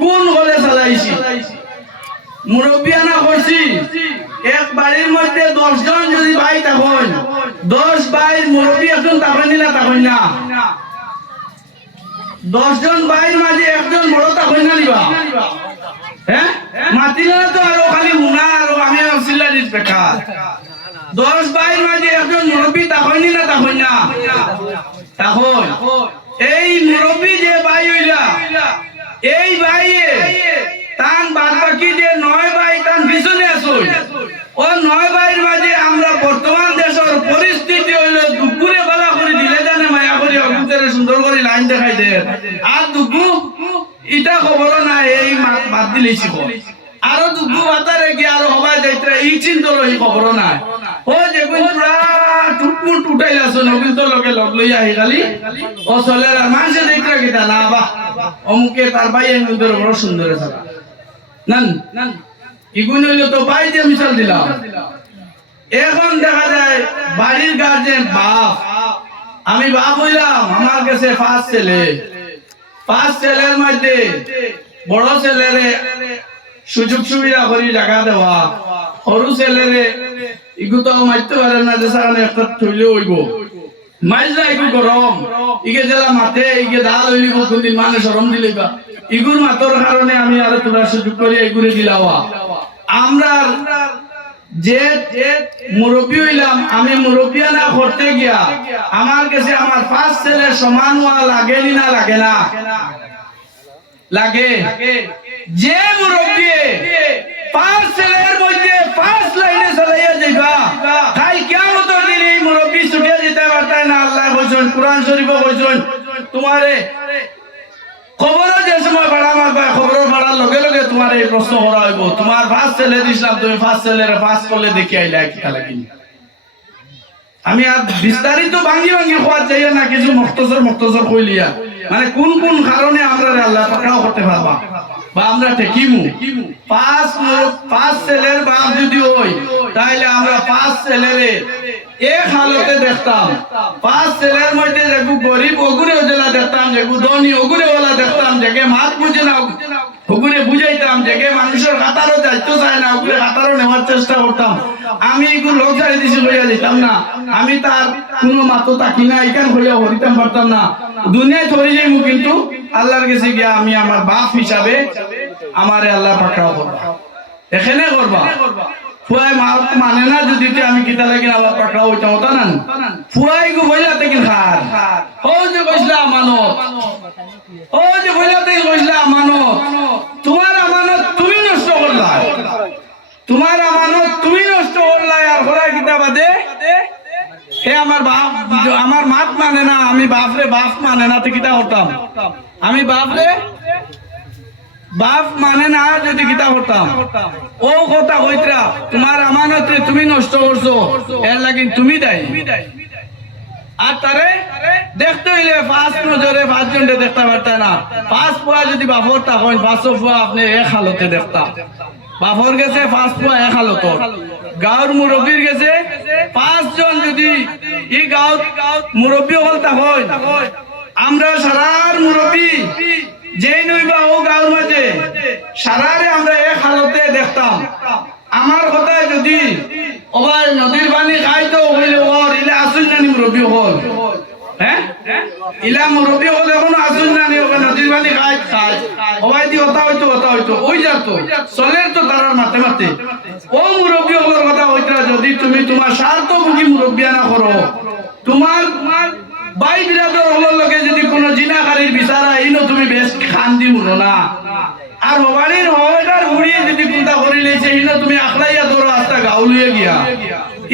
কোন হলে চালাইছি মুরব্বিয়ানা করছি এক বাড়ির মধ্যে 10 জন যদি ভাই থাকেন 10 ভাই মুরব্বি একজন থাকেন না থাকেন না 10 জন ভাইয়ের মাঝে একজন বড় থাকেন না নিবা হ্যাঁ মাতিলা তো আরো খালি মুনা আর আমি সিল্লা দিস বেকার 10 ভাইয়ের মাঝে একজন মুরব্বি থাকেন না থাকেন না তখন এই মুরব্বি যে ভাই হইলা এই ভাইয়ে তান বাদবাকি যে 9 ভাই তান পিছনে আসুন ও 9 ভাইয়ের মাঝে আমরা বর্তমান দেশের পরিস্থিতি হইল দুপুরে বেলা করে দিলে জানে মায়া করে অগুতেরে সুন্দর করে লাইন দেখাই দে আর দুপু এটা খবর না এই বাদ দিলেছি আরো দুপু বাতারে গিয়ে আরো হবাই যাইতে এই চিন্তা লই খবর না ও যে কোন পুরা টুটমুট উঠাইলাছ নবীন তো লগে লগ লই আহি খালি ও চলে আর মানুষে দেখরা কিটা না বাহ অমুকে তার ভাই এর মধ্যে বড় সুন্দর আছে নান ইগুন হইলো তো ভাই দিয়ে মিশাল দিলাম এখন দেখা যায় বাড়ির গার্জেন বাপ আমি বাপ হইলাম আমার কাছে 5 ছেলের মধ্যে বড় ছেলেরে সুযোগ সুবিধা করি জায়গা দেওয়া সরু ছেলেরে ইগু তো মারতে পারে না যে সামনে একটা থইলে হইব মাইজা ইগু গরম ইগে জেলা মাতে ইগে দাল হইলিব কোনদিন মানে শরম দিলেবা ইগুর মাতর কারণে আমি আর তোরা সুযোগ করি ইগুরে দিলাওয়া আমরা যে মুরব্বী হইলাম, আমি মুরব্বিয়ানা করতে গিয়া আমার কাছে আমার 5 ছেলে সমান হওয়া লাগে না লাগে না লাগে। যে মুরব্বী 5 ছেলের মধ্যে 5 লাইনে চালাইয়া যাইবা, তাই কিয়ামতের দিন এই মুরব্বী ছুটিয়া যেতে পারতাই না। আল্লাহ কইছেন, কুরআন শরীফে কইছেন, তোমারে খবরও যে সময় ভাড়া মারবা, খবর ভাড়ার লগে লগে তোমার এই প্রশ্ন করা হইব, তোমার 5 ছেলে দিছিলাম, তুমি 5 ছেলের 5 করলে দেখি আইলা কি লাগি। আমি আর বিস্তারিত ভাঙ্গি ভাঙ্গি খোয়া যাইয়া না, কিছু মুক্তসর কইলিয়া, মানে কোন কোন কারণে আমরা আল্লাহ পাকড়াও করতে পারবা বা আমরা ঠেকিমু। 5 ছেলের বাপ যদি হই, তাইলে আমরা 5 ছেলেরে এক হালতে দেখতাম। 5 ছেলের মধ্যে যেগু গরিব ওগুরে ওজলা দেখতাম, যেগু ধনী ওগুরে ওলা দেখতাম, যেগে মাত বুঝে না ওগুরে বুঝাইতাম, যেগে মানুষের খাতারও যাইতে চায় না ওগুরে খাতারও নেওয়ার চেষ্টা করতাম। আমি এগুলো লোক ছাড়ি দিছি হইয়া দিতাম না, আমি তার কোনো মাতো তাকি না এখান হইয়া হরিতাম পারতাম না, দুনিয়ায় ধরে যাইমু, কিন্তু আল্লাহর কাছে গিয়া আমি আমার বাপ হিসাবে আমারে আল্লাহ পাকড়াও করবা, এখানে করবা। ফুয়াই মানে না যদি আমি কিতা লাগি আবার পাকড়াও হইতাম, ওটা না ফুয়াই গো বইলাতে কি খার ও যে কইলা আমানত, ও যে বইলাতে কইলা আমানত, তোমার আমানত তুমি নষ্ট করলা, তোমার আমানত তুমি নষ্ট করলা। আর ঘোড়া কিতা বাদে এ আমার বাপ, আমার মাত মানে না, আমি বাপরে বাপ মানে না, তো কিতা করতাম, আমি বাপরে বাপ মানে না যদি কিতা করতাম, ও কথা কইতরা তোমার আমানত তুমি নষ্ট করছো, এর লাগি তুমি দায়ী। আর তারে দেখতে হইলে 5 নজরে 5 জনকে দেখতে পারতা না। 5 ফুয়া যদি বাপর তখন 5 ফুয়া আপনি এক হালতে দেখতাম, বাপর গেছে 5 ফুয়া এক হালত, গাঁর মুরব্বীর গেছে 5 জন, যদি এই গাঁত মুরব্বী হল তখন আমরা সারার মুরব্বী যেই নইবা ও গাঁর মাঝে সারারে আমরা এক হালতে দেখতাম। আমার কথায় যদি ওবার নদীর পানি খাইতো হইলে ওর ইলা আসুন নানি মুরব্বী হল, হ্যাঁ ইলা মুরব্বী হল এখন আসুন নানি ওকে নদীর পানি খাই ওবাই দি হতা হইতো ওই যাতো চলের তো তারার মাতে মাতে ও মুরব্বী হলের কথা হইতরা। যদি তুমি তোমার স্বার্থ ভুগি মুরব্বিয়ানা করো, তোমার ভাই বিরাদর হলোর লগে যদি কোনো জিনাকারীর বিচারা ইনো তুমি বেশ খান দি মুনো না, আর মোবাইলের হয়টার ঘুরিয়ে যদি চিন্তা করিলে সেইনো তুমি আখলাইয়া ধরো আস্তা গাউলিয়ে গিয়া।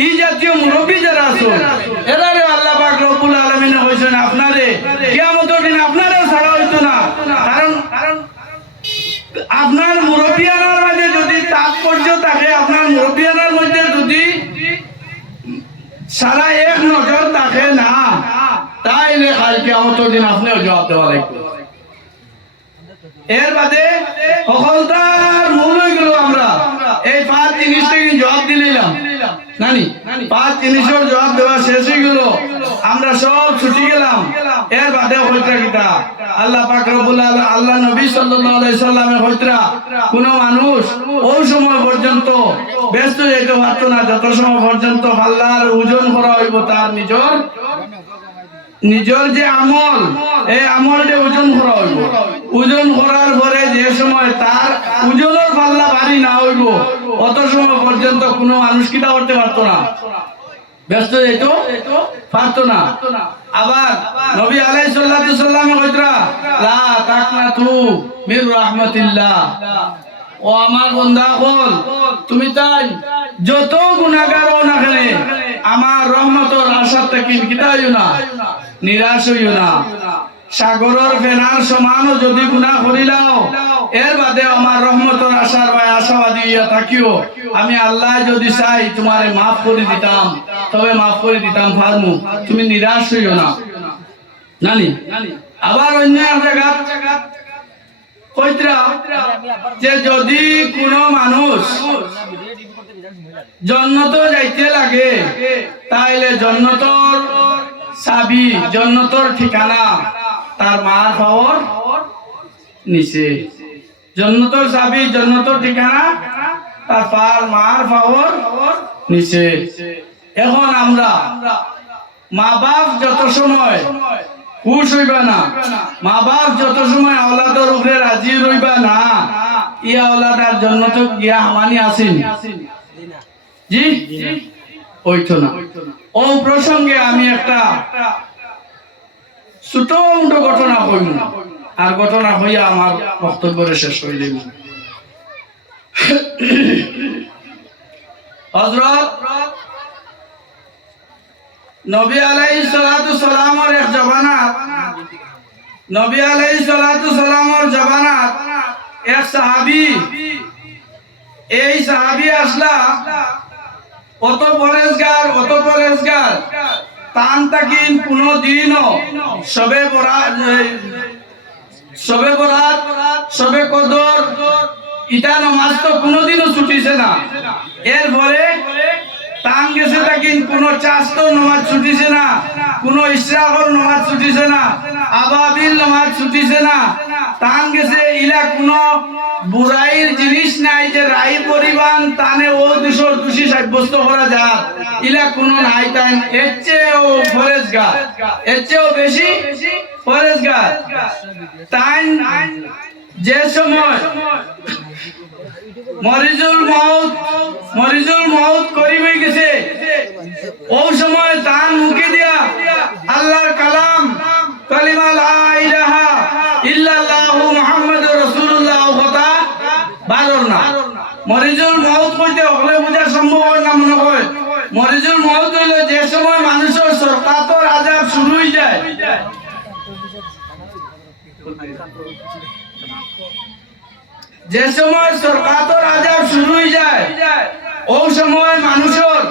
এই জাতীয় মুরব্বী যারা আছো এরারে আল্লাহ পাক রব্বুল আলামিন কইছেন আপনারে কিয়ামতের দিন আপনারে ছাড়া হইতো না, কারণ আপনার মুরব্বিয়ানার মাঝে যদি তাৎপর্য থাকে, আপনার মুরব্বিয়ানার মধ্যে যদি সারা এক নজর থাকে না, তাইলে কাল কিয়ামতের দিন আপনিও জবাব দেওয়া লাগবে। এর বাদে সকলতার মূল হয়ে গেল আমরা এই 5 জিনিস থেকে জবাব দিলাম নানি, 5 জিনিসের জবাব দেওয়া শেষ হয়ে গেল, আমরা সব ছুটি গেলাম। এর বাদে হইতরা কিতা আল্লাহ পাক রব্বুল আলামিন আল্লাহ নবী সাল্লাল্লাহু আলাইহি সাল্লামের হইতরা কোন মানুষ ওই সময় পর্যন্ত ব্যস্ত যেতে পারতো না যত সময় পর্যন্ত আল্লাহর ওজন করা হইব তার নিজের যে আমল, এই আমলটা ওজন করা হইব। ওজন করার পরে যে সময় তার ওজনের পাল্লা ভারী না হইব অত সময় পর্যন্ত কোনো মানুষ কিতা করতে পারতো না, ব্যস্ত যেত পারতো না। আবার নবী আলাইহিস সাল্লাতু সাল্লামে কইতরা লা তাকনাতু মির রাহমাতিল্লাহ, ও আমার বান্দা হল তুমি তাই যত গুনাহগার হও না কেন আমার রহমতের আশা থেকে কিতা হইও না, নিরাশ হইও না। সাগরের ফেনার সমানও যদি গুনাহ করিলাও এর বাদে আমার রহমতের আশার আশাবাদী হইয়া থাকিও, আমি আল্লাহ যদি চাই তোমারে মাফ করে দিতাম, তবে মাফ করে দিতাম ফারমু, তুমি নিরাশ হইও না নানি। আবার অন্য এক জায়গা কইতরা যে যদি কোনো মানুষ জান্নাতে যাইতে লাগে তাইলে জান্নাতের চাবি, জান্নাতের ঠিকানা তার মার পাওয়ার নিচে, জান্নাতের চাবি জান্নাতের ঠিকানা তার মার পাওয়ার নিচে। এখন আমরা মা বাপ যত সময় খুশ হইবা না, মা বাপ যত সময় আওলাদের উপরে রাজি রইবা না, ই আওলাদ আর জান্নাতে গিয়া হামানি আসেন, জি হইতো না। ও প্রসঙ্গে আমি একটা ছোট ঘটনা হইল, আর ঘটনা হইয়া আমার বক্তব্য শেষ হইল। হযরত নবী আলাইহিস সালাতু সালামের এক জামানাত, নবী আলাইহিস সালাতু সালামের জামানাত এক সাহাবী, এই সাহাবী আসলা অত পরেজগার তান তাকিন কোনদিনও সবে বরাত সবে কদর ইটা নামাজ তো কোনদিনও ছুটিছে না। এরপরে তান গেছে তাকিন কোন চাস্ত নামাজ ছুটিছে না, কোন ইশরাকর নামাজ ছুটিছে না, আবাবিল নামাজ ছুটিছে না। তান গেছে ইলা কোন বুড়াইর জিনিস নাই যে রাই পরিবান তানে ও দোষী সাব্যস্ত করা যায়, ইলা কোন নাই। তাই এর চেয়েও ফরেজগার, এর চেয়েও বেশি ফরেজগার। তাই যে সময় মরিজুল মউত করিবে গেছে, ওই সময় তার মুখে দিয়া আল্লাহর কালাম কালিমা লা ইলাহা ইল্লাল্লাহু মুহাম্মাদুর রাসূলুল্লাহ কথা বারর না। মরিজুল মউত কইতে হলে বুঝা সম্ভব হয় না। মনে হয় মরিজুল মউত হইল যে সময় মানুষের সরকাতর আযাব শুরু হয়ে যায়, যে সময় সরকাতর আযাব শুরু হয়ে যায়, ওই সময় মানুষের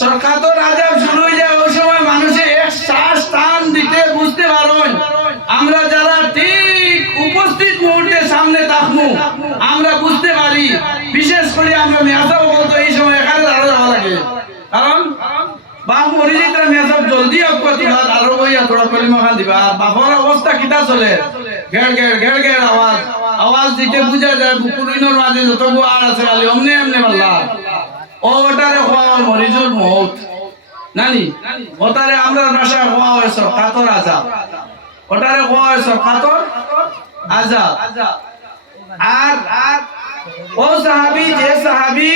সরকাতর আযাব শুরু হয়ে যায়। ওই সময় মানুষে এক শ্বাস টান দিতে বুঝতে পারেন। আমরা যারা ঠিক উপস্থিত মুহূর্তে সামনে থাকবো আমরা বুঝতে পারি। বিশেষ করে আমরা মেয়াজাব বলতো এই সময় এখানে দাঁড়া যাওয়া লাগে, কারণ বাপ মরি যেতে মেয়াজাব জলদি অপতি হাত আরো বইয়া থোড়া কলিমা খান দিবা। আর বাপর অবস্থা কিটা চলে, ঘেড় ঘেড় ঘেড় ঘেড় আওয়াজ দিতে বুঝা যায় বুকুরিনোর মাঝে যতগু আর আছে খালি অমনে এমনে পাল্লা। ও ওটারে হওয়া হয় মরিজুল মউত নানি, ওটারে আমরা ভাষায় হওয়া হয় সরকাতর আযাব, ওটারে হওয়া হয় সরকাতর আযাব। আর ও সাহাবী, যে সাহাবী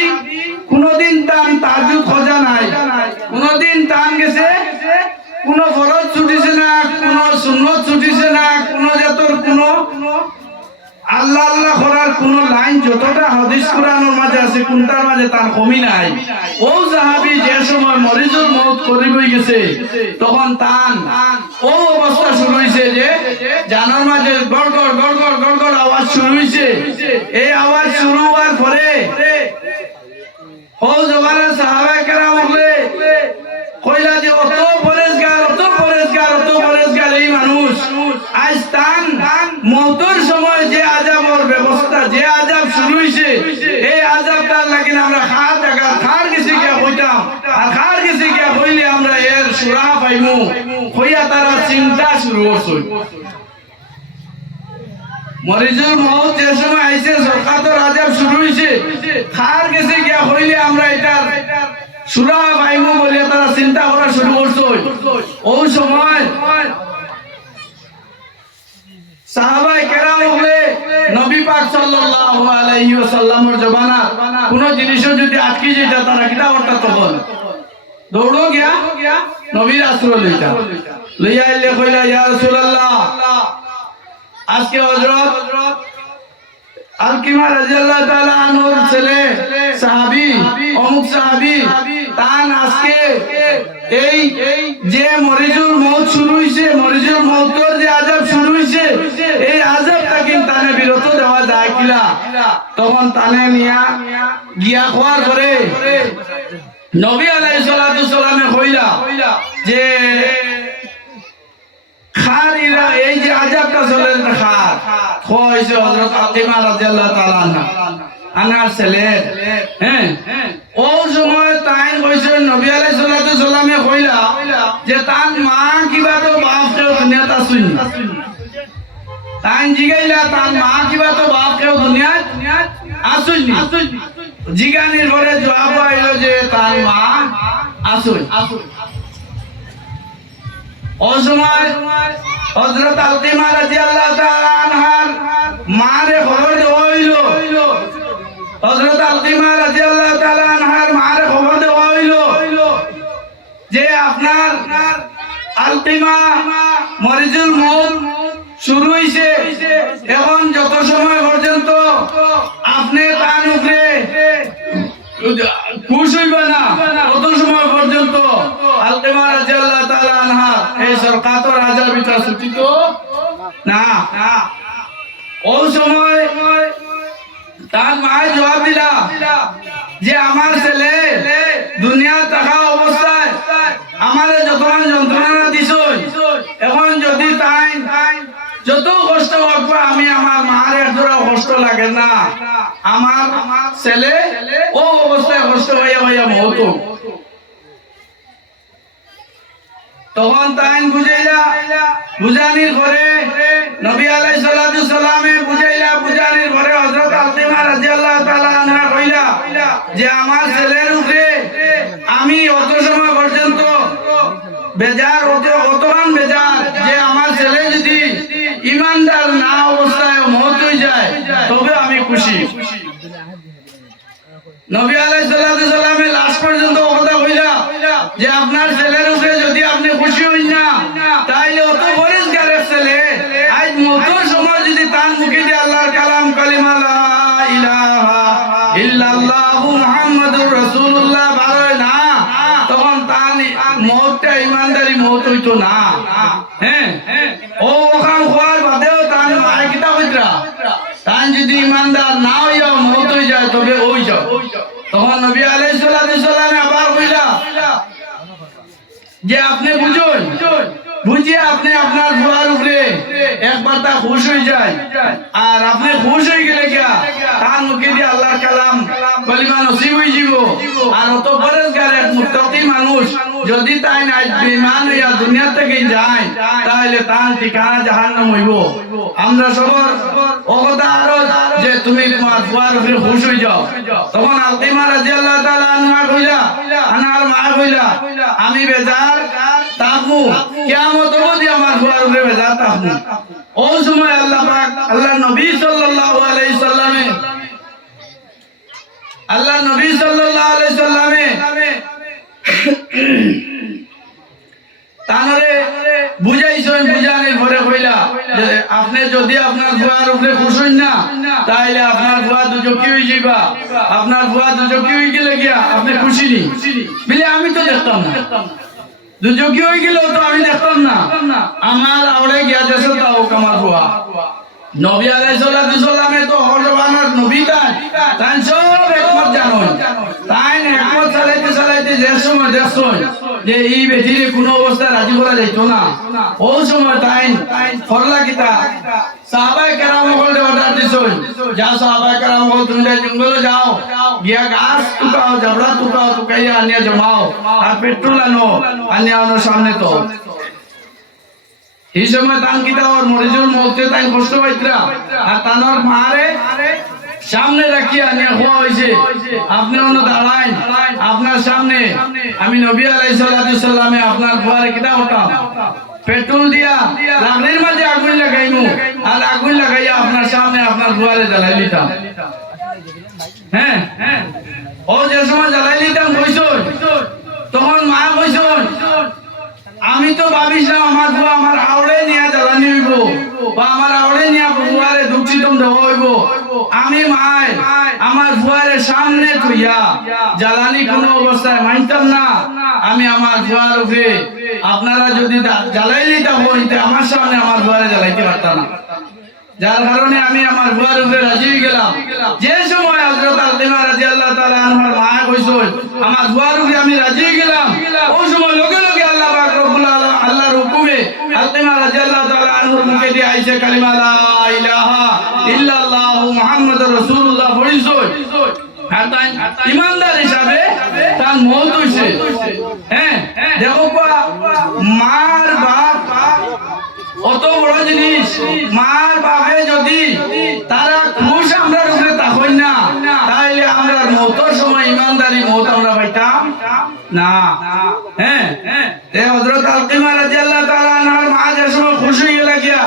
কোনদিন তান তাহাজ্জুদ খোঁজা নাই, কোনদিন তান গেছে কোন ফরজ ছুটিছে না, কোন সুন্নত ছুটিছে না, কোন জাতর কোন আল্লাহ আল্লাহ করার কোন লাইন যতটা হাদিস কোরআনের মাঝে আছে কোনটার মাঝে তার কমি নাই। ও সাহাবী যে সময় মরিজুল মউত করিব গেছে তখন তান ও অবস্থা শুরু হইছে যে জানার মাঝে গড়গড় গড়গড় গড়গড় আওয়াজ শুরু হইছে। এই আওয়াজ শুরু হওয়ার পরে ও জমানার সাহাবায়ে কেরাম হলে কইলা যে অত পরেজগার এই মানুষ আজ তান মওতের সময় যে আযাবের ব্যবস্থা, যে আযাব শুরু হইছে, এই আযাব তার লাগি আমরা খার গেছে গিয়া কইতাম, আর খার গেছে গিয়া কইলে আমরা এর সুরা পাইমু কইয়া তারা চিন্তা শুরু করছে। মরিজুল মউত যে সময় আইছে সরকাতর আযাব শুরু হইছে, খার গেছে গিয়া কইলে আমরা এটার সুরা পাইমু বলিয়া তারা চিন্তা করা শুরু করছে। ওই সময় সাহাবায়ে কেরাম হলে নবী পাক সাল্লাল্লাহু আলাইহি ওয়াসাল্লামের জমানা কোন জিনিসও যদি আটকে যেত তারা কিটা করতে, তখন দৌড়ো গিয়া নবীর আশ্রয় লইয়া আইলে কইলা ইয়া রাসূলুল্লাহ আজকে হযরত আলকিমা রাদিয়াল্লাহু তাআলা আনহুর ছেলে সাহাবী অমুক সাহাবী তান আজকে এই যে মরিজুল মউত শুরু হইছে, মরিজুল মউতের যে আযাব শুরু হইছে, এই আযাবটা কিন্তু তানে বিরত দেওয়া যায় কিলা। তখন তানে নিয়া গিয়া খোয়ার পরে নবী আলাইহিস সালাতু সালামে কইলা যে খারিরা এই যে আযাবটা চলে খার হইছে হযরত ফাতিমা রাদিয়াল্লাহু তাআলা আনার ছেলে। হ্যাঁ, ওই সময় তাই কইছে নবী আলাইহিস সালাতু সালামে কইলা যে তার মা কিবা তো বাপ কেউ দুনিয়াত আসুন। তাই জিগাইলা তার মা কিবা তো বাপ কেউ দুনিয়াত আসুন। জিগানির পরে জবাব আইলো যে তার মা আসুন। ওই সময় হযরত ফাতিমা রাদিয়াল্লাহু তাআলা আনহার মারে খবর দেওয়া হইল। হযরত ফাতিমা রাদিয়াল্লাহু আলকিমা মরিজুল মউত শুরু হইছে। এখন যত সময় পর্যন্ত আপনি তার উপরে খুশ হইবে না, তত সময় পর্যন্ত আলকিমা রাদিয়াল্লাহু তাআলা আনহা এই সরকাত রাজা বিটা ছুটিত না। ওই সময় তার মায়ের জবাব দিলা যে আমার ছেলে দুনিয়া থাকা অবস্থায় আমার যতক্ষণ যন্ত্রণা দিছ, এখন যদি তাই যত কষ্ট হোক আমি আমার মার একজোড়া কষ্ট লাগে না, আমার ছেলে ও অবস্থায় কষ্ট হইয়া হইয়া মহত। তখন তাই বুঝাইলা, বুঝানির পরে নবী আলাইহিস সালাতু সালামে বুঝানির পরে হযরত আতিমা রাদিয়াল্লাহু তাআলা আনহা কইলা যে আমার ছেলের উপরে আমি অত সময় পর্যন্ত বেজার অতমান বেজার যে আমার ছেলে যদি ইমানদার না অবস্থায় মওত হয়ে যায় তবে আমি খুশি। নবী আলাইহিস সালাতু সালামে লাস্ট পর্যন্ত কথা কইলা যে আপনার ছেলের উপরে যদি আপনি খুশি হইন না, তাইলে অত পরিষ্কারের ছেলে আজ মওতের সময় যদি তার মুখে দিয়ে আল্লাহর কালাম কালিমা লা ইলাহা ইল্লাল্লাহু মুহাম্মাদুর রাসূলুল্লাহ বারয় না, তখন তার মওতটা ইমানদারি মওত হইতো না। হ্যাঁ, ও ওখান খোয়ার বাদেও তার মায়ের কিতাব হইতরা তার যদি ইমানদার না হইয়া মওত হয়ে যায় তবে ওই যাও। তখন নবী আলাইহিস সালাতু সালামে আবার কইলা যে আপনি বুঝুন, বুঝিয়ে আপনি আপনার ফুয়ার উপরে একবার তা খুশ হয়ে যায়, আর আপনি খুশ হয়ে গেলে গিয়া তার মুখে দিয়ে আল্লাহর কালাম কলিমা নসিব হয়ে যাব। আর অত পরেশগার এক মুত্তাকি মানুষ যদি তাই নাই বেঈমান হইয়া দুনিয়া থেকে যায় তাহলে তার ঠিকানা জাহান্নাম হইব। আমরা সবার অকথা আরো যে তুমি তোমার ফুয়ার উপরে খুশ হয়ে যাও। তখন আলকিমা রাদিয়াল্লাহু তাআলা আনহা কইলা, আনার মা কইলা আমি বেজার তাকু কিয়ামত অবধি আমার ফুয়ার উপরে বেজার তাকু। ওই সময় আল্লাহ পাক আল্লাহ নবী সাল্লাল্লাহু আলাইহি সাল্লামে তানরে বুঝাইছেন, বুঝানোর পরে কইলা যে আপনি যদি আপনার ফুয়ার উপরে খুশ হইন না তাইলে আপনার ফুয়া দুজকি হয়ে যাইবা। আপনার ফুয়া দুজকি হয়ে গেলে গিয়া আপনি খুশি নি বলে আমি তো দেখতাম না, দুজকি হয়ে গেলেও তো আমি দেখতাম না, আমার আওড়ে গিয়া যেছে তাও আমার ফুয়া। নবী আলাইহিস সালাতু সালামে তো হরবানার নবী তাই সব একমত জানো, তাই একমত চালাইতে যে সময় দেখছই যে এই বেটিরে কোন অবস্থায় রাজি করা যাইত না, ওই সময় তাই ফরলা কিতা সাহাবায়ে কেরাম বলে অর্ডার দিছই, যাও সাহাবায়ে কেরাম বল তুমি জঙ্গলে যাও, গিয়া গাছ টুকাও, জবড়া টুকাও, টুকাইয়া আনিয়া জমাও, আর পেট্রোল আনো, আনিয়া আনো সামনে তো। এই সময় তান কিতা ওর মরিজুল মউতে তাই কষ্ট পাইতরা, আর তানোর মারে সামনে রাখিয়া নিয়ে হওয়া হয়েছে। আপনি অন্য দাঁড়াইন, আপনার সামনে আমি নবী আলাইহিস সালাতু সালামে আপনার ফুয়ারে কিতা করতাম, পেট্রোল দিয়া লাকড়ির মাঝে আগুন লাগাইমু, আর আগুন লাগাইয়া আপনার সামনে আপনার ফুয়ারে জ্বালাই দিতাম। হ্যাঁ, ও যে সময় জ্বালাই দিতাম কইছই, তখন মা কইছই আমি তো ভাবিছিলাম আমার ফুয়া আমার আওড়ে নিয়ে জ্বালানি হইব বা আমার আওড়ে নিয়ে ফুয়ারে দুঃখিতম দেওয়া হইব। আমি মায় আমার ফুয়ারে সামনে থইয়া জ্বালানি কোনো অবস্থায় মানতাম না। আমি আমার ফুয়ার উপরে আপনারা যদি জ্বালাই দিতাম হইতে আমার সামনে আমার ফুয়ারে জ্বালাইতে পারতাম না, যার কারণে আমি আমার ফুয়ার উপরে রাজি হয়ে গেলাম। যে সময় হযরত আতিমা রাদিয়াল্লাহু তাআলা আনহার মা কইছই আমার ফুয়ার উপরে আমি রাজি হয়ে গেলাম, ওই সময় লগে লগে আল্লাহ পাক রব্বুল আলামিন আল্লাহর হুকুমে আতিমা রাদিয়াল্লাহু তাআলা আনহার মুখে দিয়ে আইছে কালিমা লা ইলাহা ইল্লাল্লাহু মুহাম্মাদুর রাসূলুল্লাহ পড়িছই। আর তাই ইমানদার হিসাবে তার মওত হইছে। হ্যাঁ, দেখো মার বাপ অত বড় জিনিস, মার বাপে যদি তারা খুশ আমরা উপরে তাকই না তাইলে আমরা মওতের সময় ইমানদারি মওত আমরা পাইতাম না। হ্যাঁ, হযরত আলকিমা রাদিয়াল্লাহু তাআলা আনহার মা যে সময় খুশি হয়ে লাগিয়া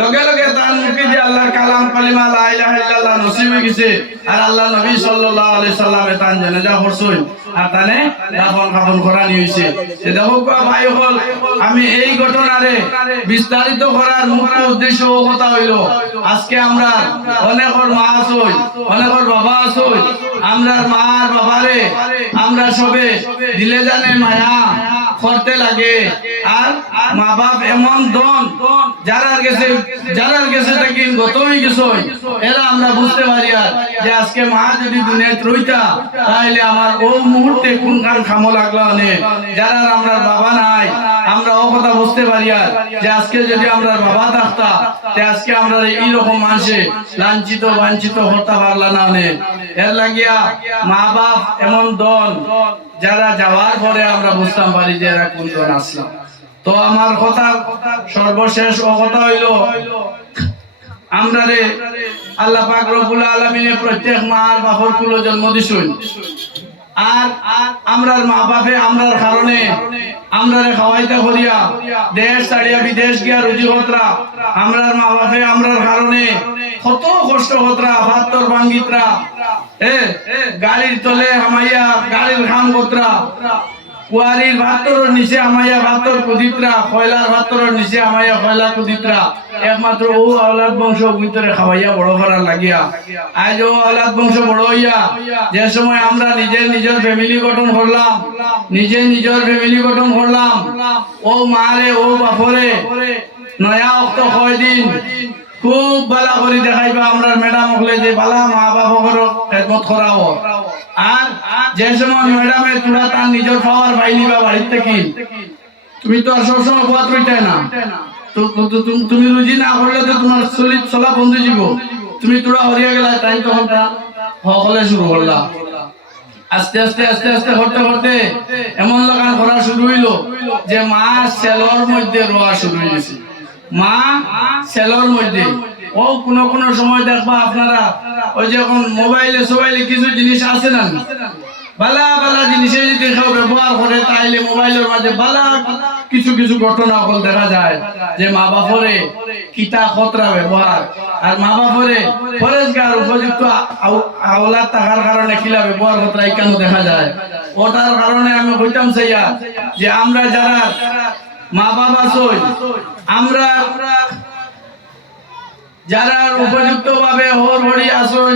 লগে লগে তার মুখে যে আল্লাহর কালাম কালিমা লা ইলাহা ইল্লাল্লাহ নসিব হয়ে গেছে আর আল্লাহ নবী সাল্লাল্লাহু আলাইহি সাল্লামে তান জানাজা করছেন আর তানে দাফন কাফন করানি হইছে সে দেখো ভাই হল আমি এই ঘটনারে বিস্তারিত করার মুখ্য উদ্দেশ্য ও কথা হইল আজকে আমরা অনেকর মা আছই অনেকর বাবা আছই আমরার মার বাবারে আমরা সবে দিলে জানে মায়া করতে লাগে আর মা বাপ এমন দন যারার গেছে থাকি গত হয়ে গেছে এরা আমরা বুঝতে পারি আর যে আজকে মা যদি দুনিয়াতে রইতা তাহলে আমার ও মুহূর্তে কোন কান খামো লাগলো অনেক যারা আমরা বাবা নাই আমরা ও কথা বুঝতে পারি আর যে আজকে যদি আমরা বাবা থাকতা তে আজকে আমরা এই রকম মানুষে লাঞ্ছিত বাঞ্ছিত হতে পারলা না অনেক এর লাগিয়া মা বাপ এমন দল যারা যাওয়ার পরে আমরা বুঝতাম পারি যে এরা কোন দল আসলাম তো আমার কথা সর্বশেষ ও কথা হইল আমরা রে আল্লাহ পাক রব্বুল আলামিনে প্রত্যেক মা আর বাপর কুল জন্ম দিছুন আর আমরার মা বাপে আমরার কারণে আমরারে খাওয়াইতে করিয়া দেশ ছাড়িয়া বিদেশ গিয়া রুজি হতরা আমরার মা বাপে আমরার কারণে কত কষ্ট হতরা ভাতর ভাঙ্গিতরা গাড়ির তলে হামাইয়া গাড়ির খাম কতরা কুয়ারির ভাতর নিচে আমাইয়া ভাতর কুদিতরা কয়লার ভাতর নিচে আমাইয়া কয়লা কুদিতরা একমাত্র ও আওলাদ বংশ ভিতরে খাওয়াইয়া বড় করার লাগিয়া আজ ও আওলাদ বংশ বড় হইয়া যে সময় আমরা নিজের ফ্যামিলি গঠন করলাম নিজের ফ্যামিলি গঠন করলাম ও মারে ও বাপরে নয়া অক্ত কয়দিন খুব ভালো করে দেখাইবা আমরা ম্যাডাম হলে যে ভালো মা বাপর খেদমত করাও আর যে সময় ম্যাডামের তোরা তার নিজের পাওয়ার পাইলিবা বাড়ির থেকে তুমি তো আর সবসময় পথ রইটাই না তুমি রুজি না করলে তো তোমার চলা বন্ধ জীব তুমি তোরা হরিয়া গেলা তাই তখন সকলে শুরু করলা আস্তে আস্তে আস্তে আস্তে করতে করতে এমন লাগান করা শুরু হইলো যে মা সেলর মধ্যে রোয়া শুরু হয়ে গেছে মা সেলর মধ্যে ও কোন সময় দেখবা আপনারা ওই যে এখন মোবাইলে কিছু জিনিস আছে না বালা বালা জিনিসের যদি কেউ ব্যবহার করে তাইলে মোবাইলের মাঝে বালা কিছু ঘটনা হল দেখা যায় যে মা বাপরে কিতা খতরা ব্যবহার আর মা বাপরে পরেশগার উপযুক্ত আওলাদ থাকার কারণে কিলা ব্যবহার খতরা কেন দেখা যায় ওটার কারণে আমি কইতাম চাইয়া যে আমরা যারা মা বাবা সই আমরা যারা উপযুক্ত ভাবে হর হরি আসুন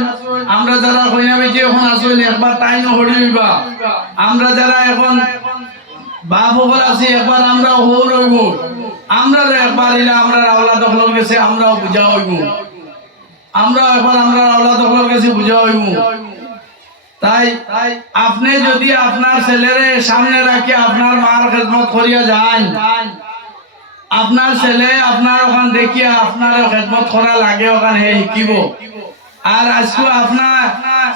আমরা যারা কইনা বেটি এখন আসুন একবার টাইম হরি হইবা আমরা যারা এখন বাপ হল আছি একবার আমরা হর হইব আমরা একবার ইলা আমরা আওলাদ হল গেছে আমরাও বুঝা হইব আমরা একবার আমরা আওলাদ হল গেছে বুঝা হইব তাই আপনি যদি আপনার ছেলেরে সামনে রাখি আপনার মার খেদমত করিয়া যান আপনার ছেলে আপনার ওখান দেখিয়া আপনার খেদমত করা লাগে ওখানে হে শিকিব আর আজকে আপনার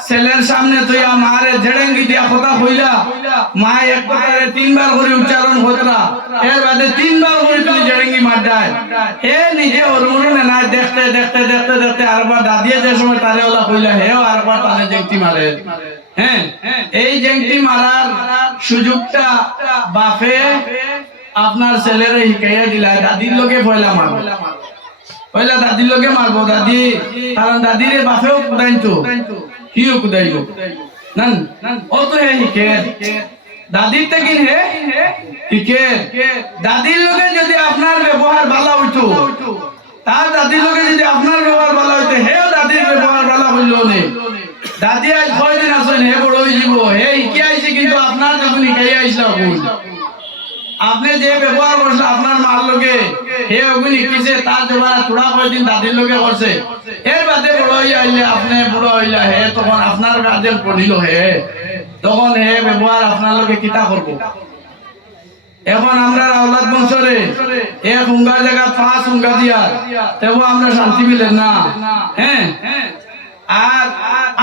ছেলের সামনে তুইয়া মারে জেড়েঙ্গি দিয়া কথা কইলা মা এক কথারে 3 বার করে উচ্চারণ হতরা এর বাদে 3 বার করে তুমি জেড়েঙ্গি মারডায় হে নিজে হরমোনে না দেখতে দেখতে দেখতে দেখতে আরবার দাদিয়ে যে সময় তারে ওলা কইলা হেও আরবার তারে জেংটি মারে হ্যাঁ এই জেংটি মারার সুযোগটা বাপে আপনার ছেলেরে শিখাইয়া দিলা দাদির লোকে পয়লা মারবো পয়লা দাদির লোকে মারবো দাদি কারণ দাদিরে বাপেও কুদাইতো কিও কুদাইব নান ও তো হে শিখে দাদির থেকে হে শিখে দাদির লোকে যদি আপনার ব্যবহার ভালো হইতো তার দাদির লোকে যদি আপনার ব্যবহার ভালো হইতো হেও দাদির ব্যবহার ভালো হইলো নে দাদি আজ কয়দিন আসেন হে বড় হয়ে যাব হে কি আইছে কিন্তু আপনার যখন শিখাইয়া আইসলা ভুল আপনি যে ব্যবহার করছে আপনার মার লোকে হে ওগুলি কিসে তার জবানা তোড়া কয়দিন দাদির লোকে করছে এর বাদে বড় হইয়া আইলে আপনি বড় হইলা হে তখন আপনার গার্জেন পড়িল হে তখন হে ব্যবহার আপনার লোকে কিতা করবো এখন আমরা আওলাদ বংশরে এক হুঙ্গা জায়গা 5 হুঙ্গা দিয়া তেও আমরা শান্তি মিলেন না হ্যাঁ আর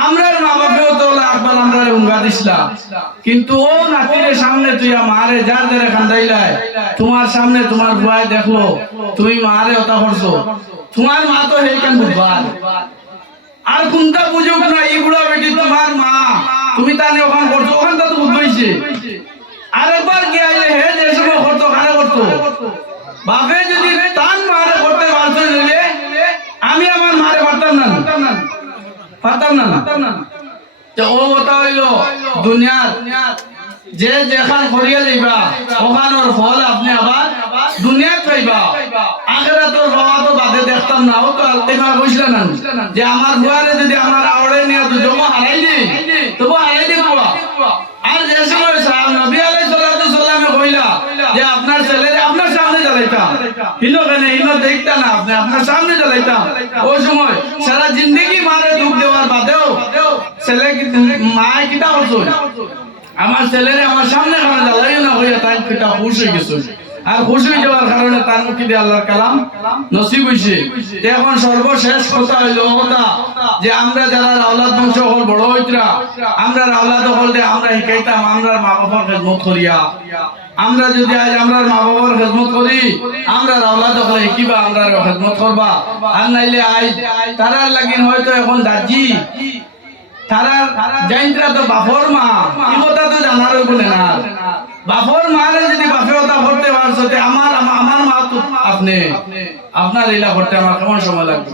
আমরা মা বাপেও তো একবার আমরা হুঙ্গা দিছিলা কিন্তু ও নাতিরে সামনে তুই মারে যার যারে কান্দাইলাই তোমার সামনে তোমার বুয়াই দেখলো তুমি মারে ওটা করছো তোমার মা তো হেই কেন বুঝবার আর কোনটা বুঝুক না এই বুড়া বেটি তোমার মা তুমি তানে ওখান করছো ওখানটা তো বুঝইছে আরেকবার কি আইলে হে যে সময় করতো কারে করতো বাপে যদি তার পারতাম না তো ও কথা হইলো দুনিয়ার যে যেখান করিয়া যাইবা ওখানোর ফল আপনি আবার দুনিয়াত পাইবা আখিরাতের পাওয়া তো বাদে দেখতাম না ও তো আলতেমা কইছিল না যে আমার বুয়ারে যদি আমার আওড়ে নিয়ে দুজো হারাই দি তবু হারাই দিব আর যে সময় নবী আলাইহিস সালাতু সাল্লামে কইলা যে আপনার ছেলেরে আপনার সামনে জ্বালাইতাম হিলো কেন হিলো দেখতা না আপনি আপনার সামনে জ্বালাইতাম ওই সময় সারা জিন্দেগি মারে দুঃখ দেওয়ার বাদেও ছেলে মা কিটা হতো আমার ছেলেরে আমার সামনে খানা জ্বালাই না হইয়া তাই কিটা খুশ হয়ে গেছে আর খুশ হয়ে যাওয়ার কারণে তার মুখে দিয়ে আল্লাহর কালাম নসিব হইছে এখন সর্বশেষ কথা হইলো কথা যে আমরা যারা আওলাদ বংশ হল বড় হইতরা আমরা আওলাদ হল দে আমরা শিখাইতাম আমরা মা বাবার খেদমত করিয়া আমরা যদি আজ আমরা মা বাবার খেদমত করি আমরা আওলাদ হলে কিবা আমরা খেদমত করবা আর নাইলে আজ তারার লাগিন হয়তো এখন দাজি তারা জাইনরা তো বাপর মা এই কথা তো জানার বলে না বাপর মারে যদি বাপে কথা করতে পারছতে আমার মা তো আপনি আপনার ইলা করতে আমার কেমন সময় লাগবে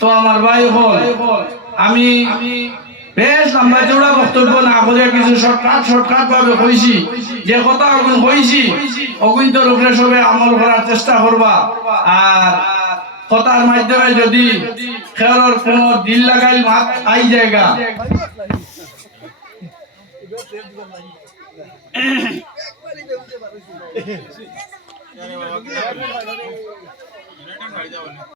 তো আমার ভাই হল আমি বেশ লম্বা চৌড়া বক্তব্য না করে কিছু শর্টকাট ভাবে কইছি যে কথা অগুন কইছি অগুন তো রূপে সবে আমল করার চেষ্টা করবা আর কথার মাধ্যমে যদি খেলার কোন দিল লাগাই মাত আই জায়গা